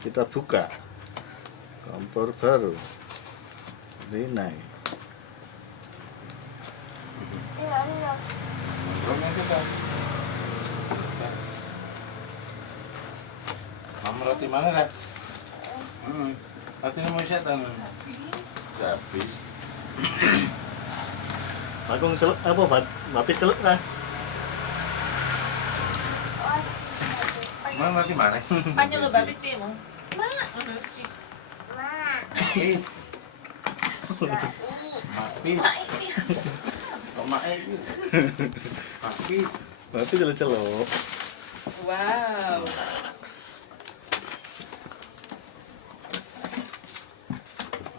kita buka kompor baru Rinnai. Kamu roti mana kan? Roti mau setan. Habis. Aku ngeceluk apa bapi celuk kan? Mana roti mana? Panjang lo babi timo. Mana? Mapi. Mapi. Kok mae iki? Mapi. Bapi celuk-celuk. Wow.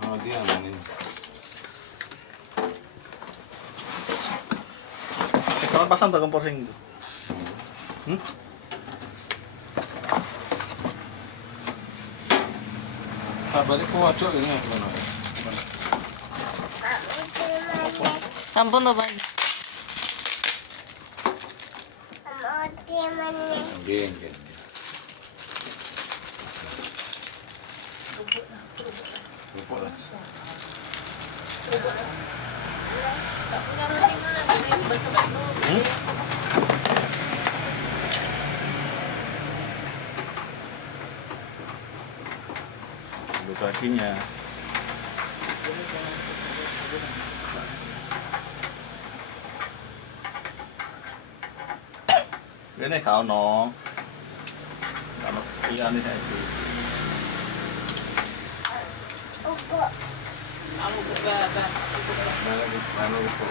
Oh dia mana? Sekarang pasang tak kompor sing itu. Balik ko aja ini apa? Sampun lo bang. Geng. Lupa lah. Tak punya roti mana? Ini baca-baca dulu. Baginya. Ini kau no. Kalau ikan ini saya itu. Aku buka. Mana lupa.